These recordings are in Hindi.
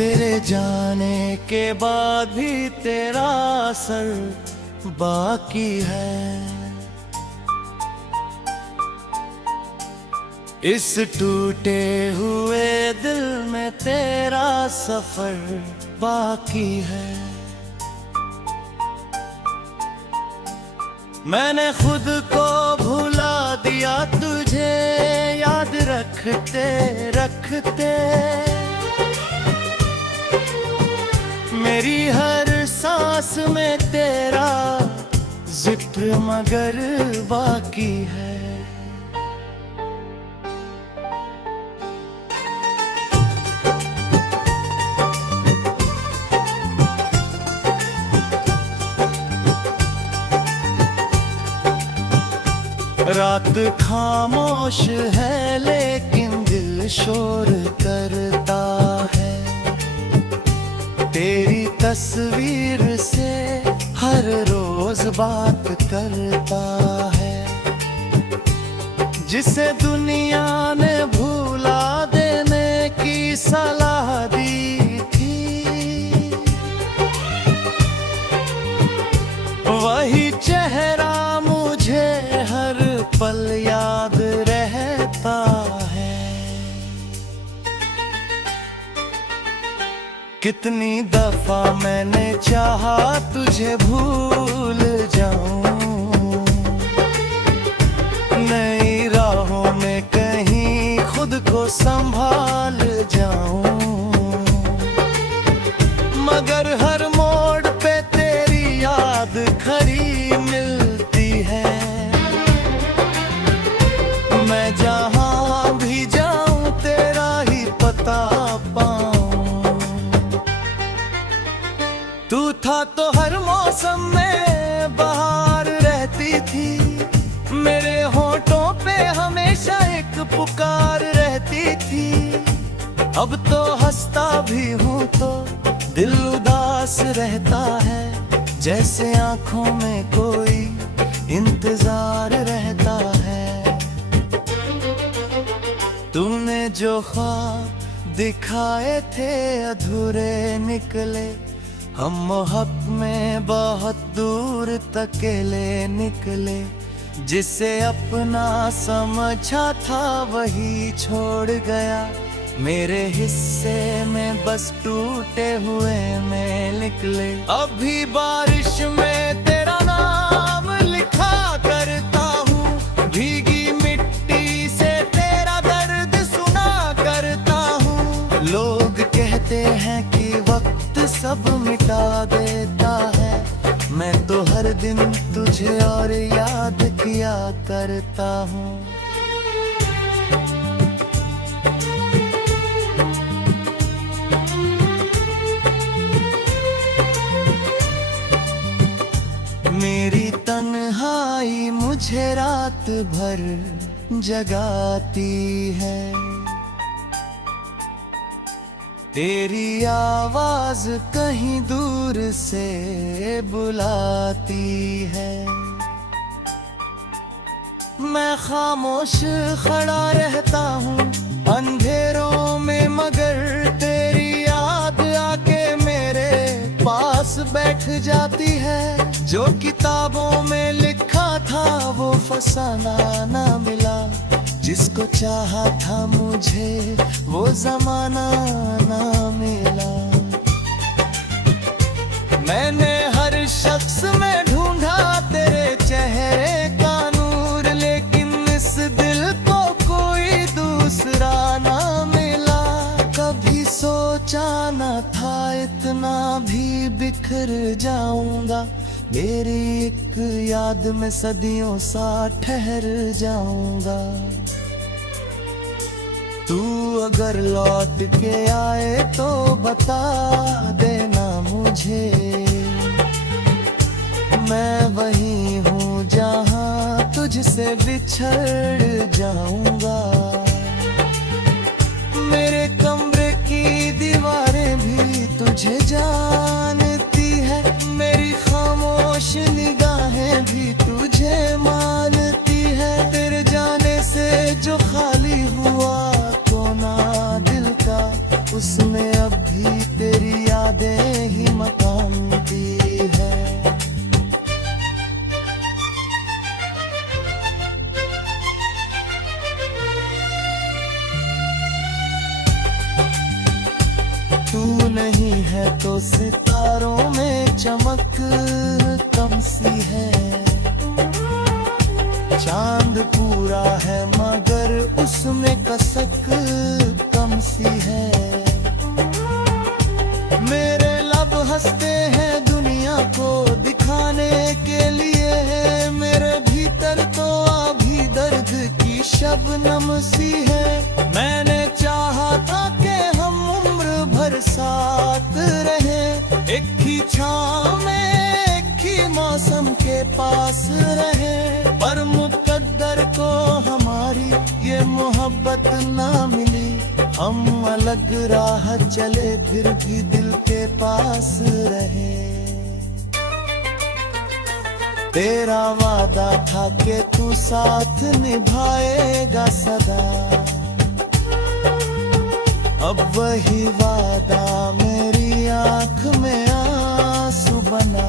तेरे जाने के बाद भी तेरा असर बाकी है। इस टूटे हुए दिल में तेरा सफर बाकी है। मैंने खुद को भुला दिया तुझे याद रखते रखते। मेरी हर सांस में तेरा जिक्र मगर बाकी है। रात खामोश है लेकिन दिल शोर करता है। तेरी तस्वीर से हर रोज बात करता है। जिसे दुनिया ने भूला देने की सलाह दी थी, वही चेहरा मुझे हर पल याद रहता है। कितनी दफा मैंने चाहा तुझे भूल जाऊं, नई राहों में कहीं खुद को संभाल जाऊं। मगर हर मोड़ पे तेरी याद खड़ी मिलती है। मैं जहां भी जाऊं तेरा ही पता पाऊं। तू था तो हर मौसम में बहार रहती थी। मेरे होठों पे हमेशा एक पुकार रहती थी। अब तो हंसता भी हूँ तो दिल उदास रहता है। जैसे आंखों में कोई इंतजार रहता है। तुमने जो ख्वाब दिखाए थे अधूरे निकले। हम मोहब्बत में बहुत दूर तकेले निकले। जिसे अपना समझा था वही छोड़ गया। मेरे हिस्से में बस टूटे हुए में निकले। अभी बारिश में तेरा नाम लिखा करता हूँ। भीगी मिट्टी से तेरा दर्द सुना करता हूँ। लोग कहते हैं कि वक्त सब मिटा देता है। मैं तो हर दिन तुझे और याद किया करता हूँ। मेरी तन्हाई मुझे रात भर जगाती है। तेरी आवाज कहीं दूर से बुलाती है। मैं खामोश खड़ा रहता हूँ अंधेरों में, मगर तेरी याद आके मेरे पास बैठ जाती है। जो किताबों में लिखा था वो फसाना ना मिला। जिसको चाहा था मुझे वो जमाना ना मिला। मैंने हर शख्स में ढूंढा तेरे चेहरे का नूर, लेकिन इस दिल को कोई दूसरा ना मिला। कभी सोचा न था इतना भी बिखर जाऊंगा। मेरी एक याद में सदियों सा ठहर जाऊंगा। तू अगर लौट के आए तो बता देना मुझे। मैं वही हूँ जहाँ तुझसे बिछड़ जाऊंगा। मेरे कमरे की दीवारें भी तुझे जानती है। मेरी खामोश निगाहें भी तुझे मानती है। तेरे जाने से जो खाली हुआ कोना दिल का, उसमें अब भी नहीं है तो सितारों में चमक कम सी है। चांद पूरा है मगर उसमें कसक कम सी है। मेरे लब हंसते हैं दुनिया को दिखाने के लिए, मेरे भीतर तो अभी दर्द की शबनम सी है। मैंने चाहा था कि हम उम्र भर साथ रहे, एक ही छांव में एक ही मौसम के पास रहे, पर मुकद्दर को हमारी ये मोहब्बत ना मिली। हम अलग राह चले फिर भी दिल के पास रहे। तेरा वादा था कि तू साथ निभाएगा सदा, अब वही वादा मेरी आंख में आंसू बना।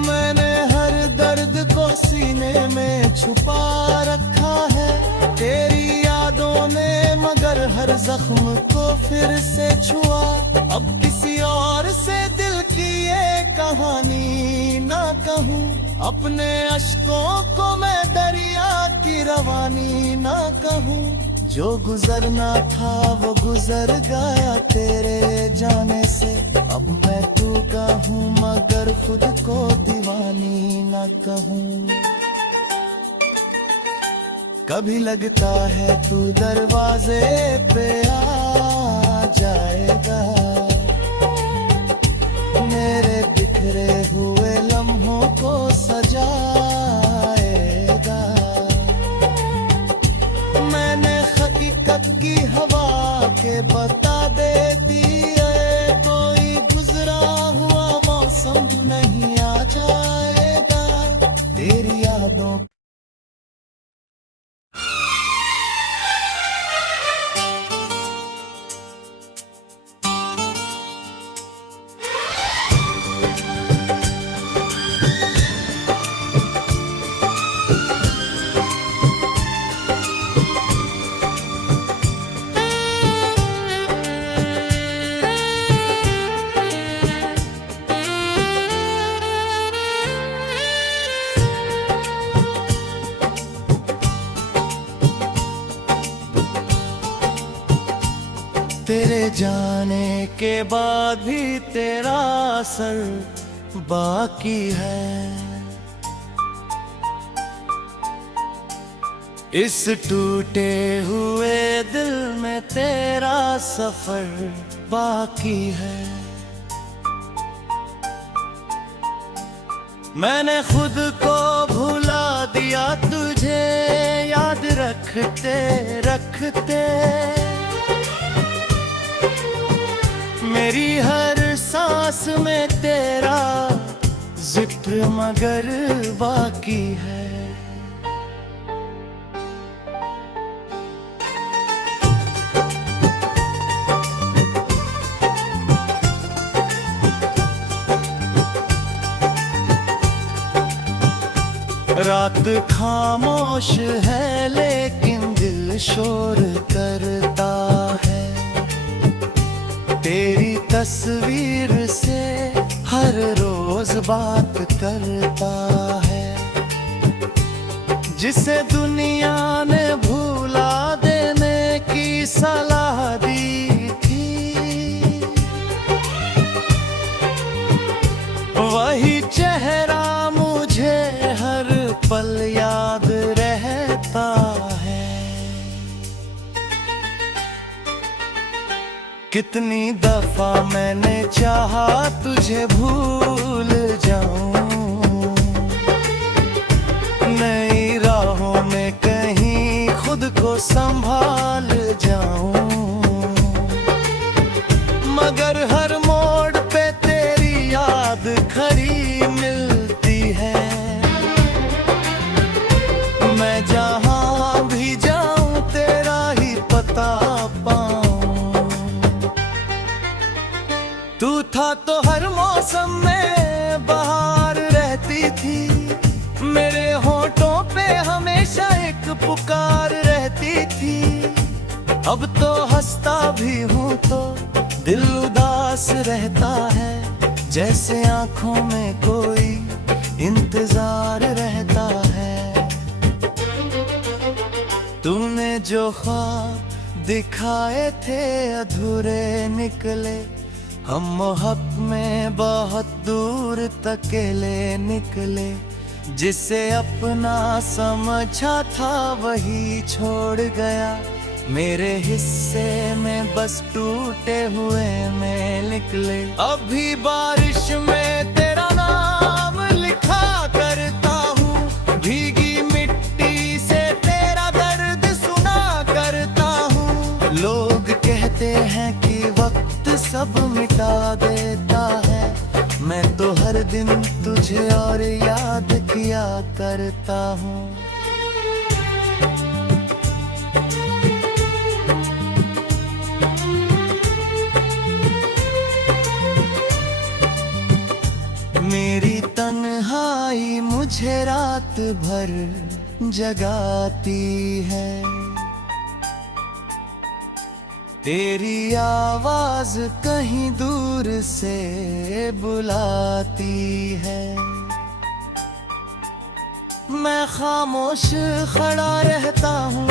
मैंने हर दर्द को सीने में छुपा रखा है, तेरी यादों ने मगर हर जख्म को फिर से छुआ। अब किसी और से दिल की ये कहानी ना कहूँ, अपने अश्कों को मैं दरिया की रवानी ना कहूँ। जो गुजरना था वो गुजर गया तेरे जाने से, अब मैं तू कहूँ मगर खुद को दीवानी ना कहूँ। कभी लगता है तू दरवाजे पे आ जाएगा, मेरे बिखरे हुए लम्हों को सजाएगा। मैंने हकीकत की हवा के बता देती है, कोई गुजरा हुआ मौसम नहीं आ जाएगा तेरी यादों। तेरे जाने के बाद भी तेरा असर बाकी है, इस टूटे हुए दिल में तेरा सफर बाकी है। मैंने खुद को भुला दिया तुझे याद रखते रखते, मेरी हर सांस में तेरा जिक्र मगर बाकी है। रात खामोश है लेकिन दिल शोर करता है, तेरी तस्वीर से हर रोज बात करता है। जिसे दुनिया ने भूला देने की सलाह दी थी, वही चेहरा मुझे हर पल याद रहता है। कितनी दफा मैंने चाहा तुझे भूल जाऊं, नई राहों में कहीं खुद को संभाल जाऊं, मगर हर मोड़ पे तेरी याद खड़ी मिलती है। मैं जहां भी जाऊं तेरा ही पता पाऊं। तू था तो हर मौसम में बहार रहती थी, मेरे होठों पे हमेशा एक पुकार रहती थी। अब तो हंसता भी हूँ जैसे आंखों में कोई इंतजार रहता है। तूने जो ख्वाब दिखाए थे अधूरे निकले, हम मोहब्बत में बहुत दूर तकेले निकले। जिसे अपना समझा था वही छोड़ गया, मेरे हिस्से में बस टूटे हुए में निकले। अभी बारिश में तेरा नाम लिखा करता हूँ, भीगी मिट्टी से तेरा दर्द सुना करता हूँ। लोग कहते हैं कि वक्त सब मिटा देता है, मैं तो हर दिन तुझे और याद किया करता हूँ। मेरी तन्हाई मुझे रात भर जगाती है, तेरी आवाज कहीं दूर से बुलाती है। मैं खामोश खड़ा रहता हूँ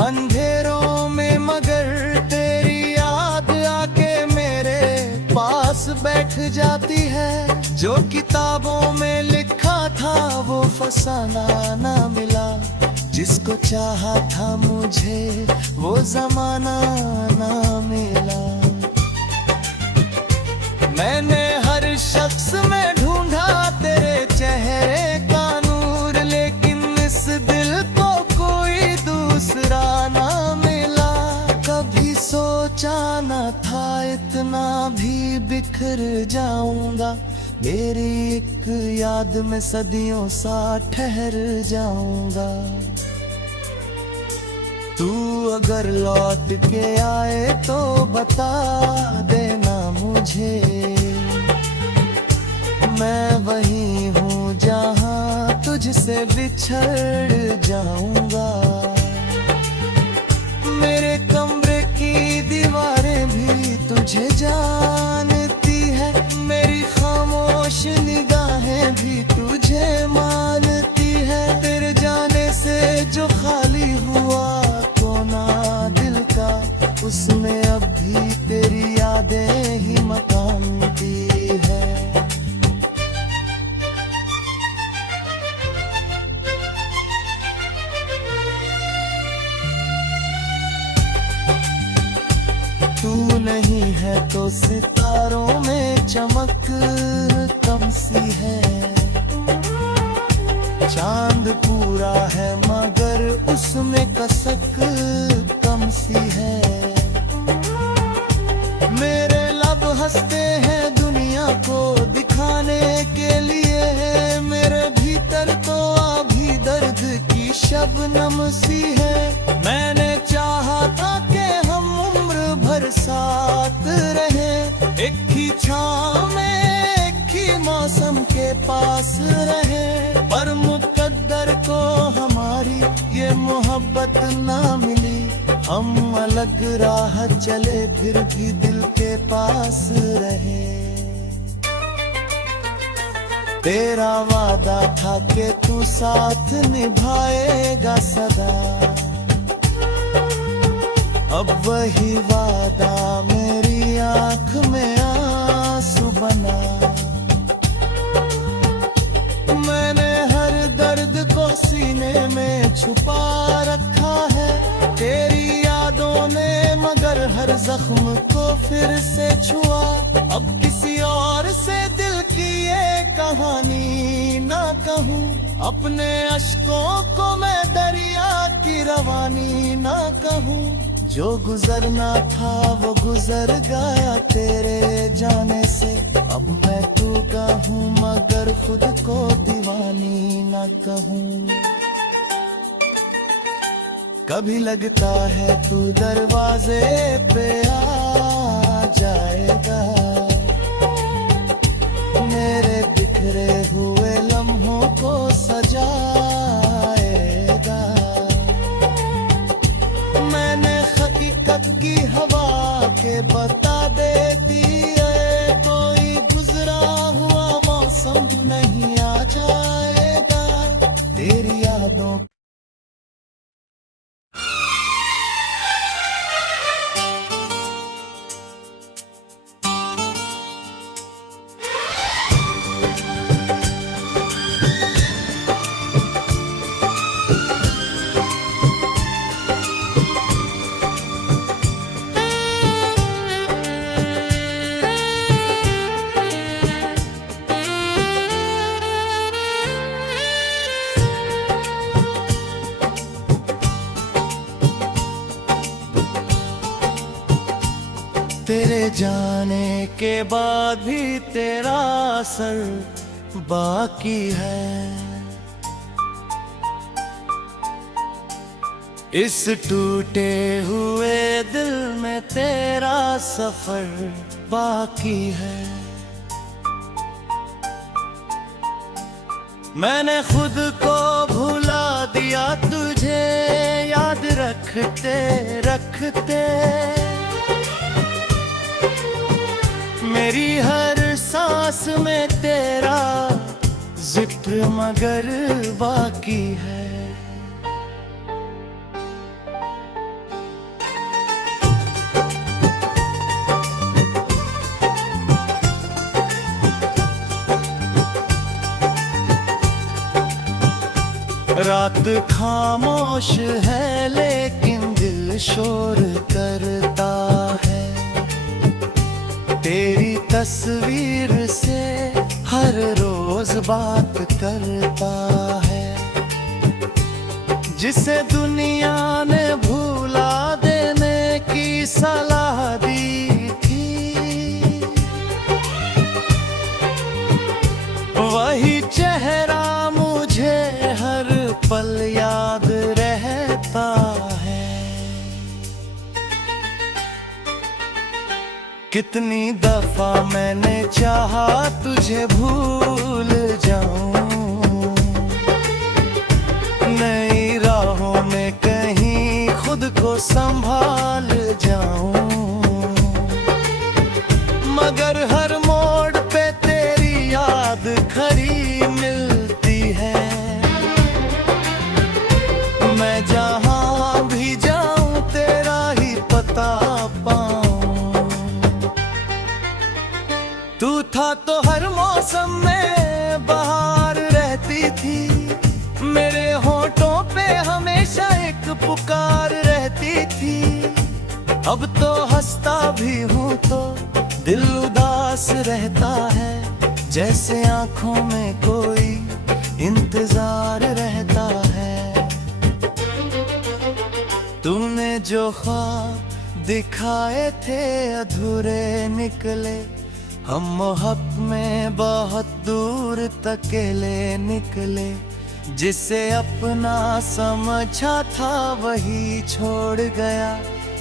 अंधेरों में, मगर तेरी याद आके मेरे पास बैठ जाती है। जो किताबों में लिखा था वो फसाना ना मिला, जिसको चाहा था मुझे वो जमाना ना मिला। मैंने हर शख्स में ढूंढा तेरे चेहरे का नूर, लेकिन इस दिल को कोई दूसरा ना मिला। कभी सोचा न था इतना भी बिखर जाऊंगा, मेरी एक याद में सदियों सा ठहर जाऊंगा। तू अगर लौट के आए तो बता देना मुझे, मैं वही हूँ जहाँ तुझसे बिछड़ जाऊंगा। मेरे कमरे की दीवारें भी तुझे जानती है, मेरी खामोश निगाहें भी तुझे मानती है। तेरे जाने से जो खाली हुआ कोना दिल का, उसमें अब भी तेरी यादें ही मकान दी है। तू नहीं है तो सितारों में चमक कम सी है, चांद पूरा है मगर उसमें कसक कम सी है। मेरे लब हंसते हैं दुनिया को दिखाने के लिए, मेरे भीतर तो अभी दर्द की शबनम सी है। मैंने चाहा था कि हम उम्र भर साथ रहे, एक ही छांव में एक ही मौसम के पास रहे, पर मुकद्दर को हमारी ये मोहब्बत ना मिली। हम अलग राह चले फिर भी दिल के पास रहे। तेरा वादा था कि तू साथ निभाएगा सदा, अब वही वादा मेरी आंख में आंसू बना। मैंने हर दर्द को सीने में छुपा रखा है, तेरी यादों ने मगर हर जख्म को फिर से छुआ। अब किसी और से दिल की ये कहानी ना कहूँ, अपने अश्कों को मैं दरिया की रवानी ना कहूँ। जो गुजरना था वो गुजर गया तेरे जाने से, अब मैं तू का हूँ मगर खुद को दीवानी ना कहूँ। कभी लगता है तू दरवाजे पे आ जाएगा, मेरे बिखरे हुए लम्हों को सजाएगा। मैंने हकीकत की हवा के बता देती है, कोई गुजरा तेरे जाने के बाद भी तेरा असर बाकी है। इस टूटे हुए दिल में तेरा सफर बाकी है। मैंने खुद को भुला दिया तुझे याद रखते रखते। मेरी हर सांस में तेरा जिक्र मगर बाकी है। रात खामोश है लेकिन दिल शोर करता है। तेरी तस्वीर से हर रोज बात करता है। जिसे दुनिया ने भूला देने की सलाह दी थी, वही चेहरा मुझे हर पल याद रहता है। कितनी दफा मैंने चाहा तुझे भूल जाऊं, नई राहों में कहीं खुद को संभाल जाऊं, मगर हर मोड़ पे तेरी याद खरी मिलती है। मैं जहां भी जाऊं तेरा ही पता पाऊं। तू था तो हर मौसम में बहार रहती थी। मेरे होठों पे हमेशा एक पुकार रहती थी। अब तो हंसता भी हूँ तो दिल उदास रहता है। जैसे आंखों में कोई इंतजार रहता है। तुमने जो ख्वाब दिखाए थे अधूरे निकले। हम मोहब्बत में बहुत दूर तकेले निकले। जिसे अपना समझा था वही छोड़ गया।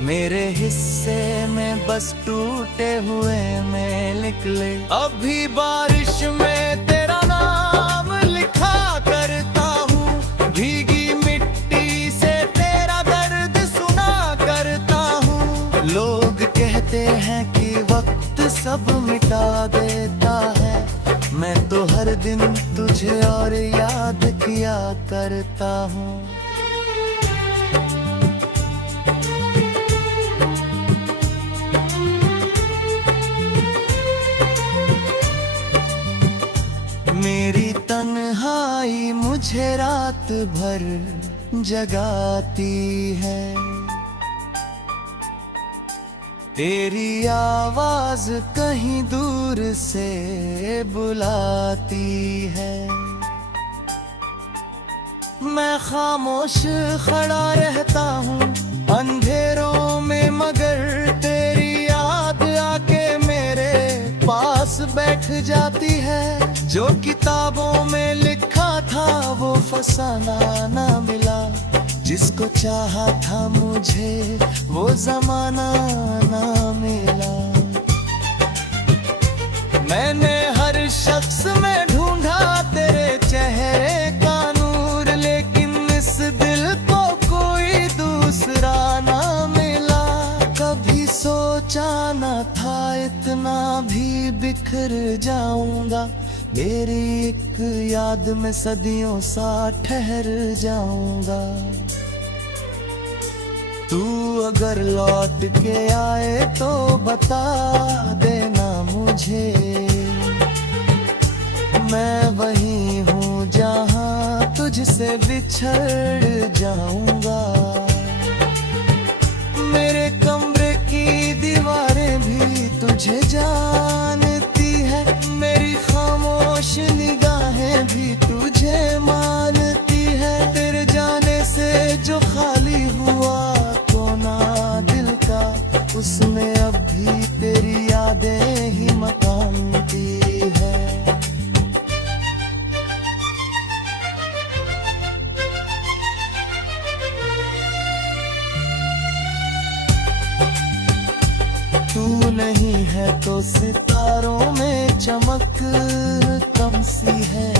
मेरे हिस्से में बस टूटे हुए में निकले। अभी बारिश में तेरा नाम लिखा करता हूँ। भीगी मिट्टी से तेरा दर्द सुना करता हूँ। लोग कहते हैं कि वक्त सब मिटा देता है। मैं तो हर दिन तुझे और याद किया करता हूँ। मेरी तन्हाई मुझे रात भर जगाती है। तेरी आवाज कहीं दूर से बुलाती है। मैं खामोश खड़ा रहता हूँ अंधेरों में, मगर तेरी याद आके मेरे पास बैठ जाती है। जो किताबों में लिखा था वो फसाना ना मिला। जिसको चाहा था मुझे वो जमाना ना मिला। मैंने हर शख्स में ढूंढा तेरे चेहरे का नूर, लेकिन इस दिल को कोई दूसरा ना मिला। कभी सोचा न था इतना भी बिखर जाऊंगा। मेरी एक याद में सदियों सा ठहर जाऊंगा। तू अगर लौट के आए तो बता देना मुझे। मैं वही हूँ जहाँ तुझसे बिछड़ जाऊंगा। मेरे कमरे की दीवारें भी तुझे जानती है। मेरी खामोश निगाहें भी तुझे मानती है। तेरे जाने से जो खाली हुआ कोना दिल का, उसमें अब भी नहीं है तो सितारों में चमक कम सी है।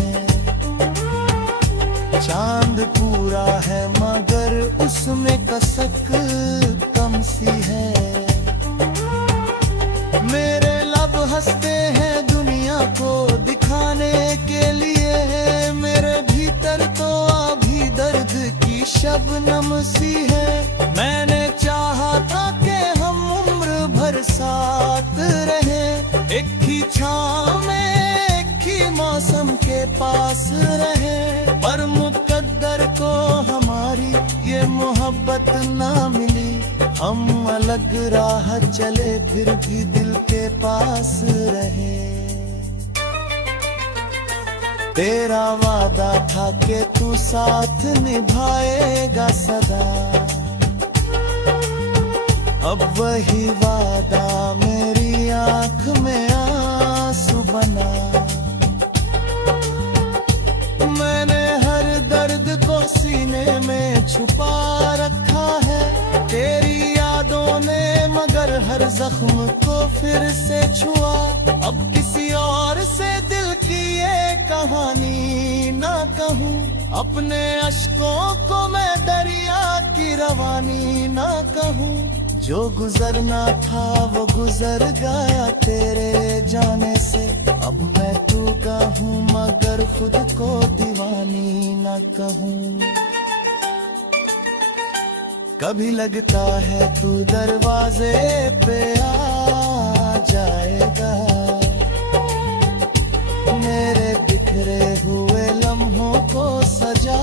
चांद पूरा है मगर उसमें कसक कम सी है। मेरे लब हंसते हैं दुनिया को दिखाने के लिए, मेरे भीतर तो अभी दर्द की शबनम सी है। मैंने चाहा था कि हम उम्र भर साथ रहे, एक ही छांव में एक ही मौसम के पास रहे, पर मुकद्दर को हमारी ये मोहब्बत ना मिली। हम अलग राह चले फिर भी दिल के पास रहे। तेरा वादा था कि तू साथ निभाएगा सदा, अब वही वादा मेरी आंख में आंसू बना। मैंने हर दर्द को सीने में छुपा रखा है, तेरी यादों ने मगर हर जख्म को फिर से छुआ। अब किसी और से दिल की ये कहानी ना कहूँ, अपने अश्कों को मैं दरिया की रवानी ना कहूँ। जो गुजरना था वो गुजर गया तेरे जाने से, अब मैं तू कहूँ मगर खुद को दीवानी ना कहूँ। कभी लगता है तू दरवाजे पे आ जाएगा, मेरे बिखरे हुए लम्हों को सजा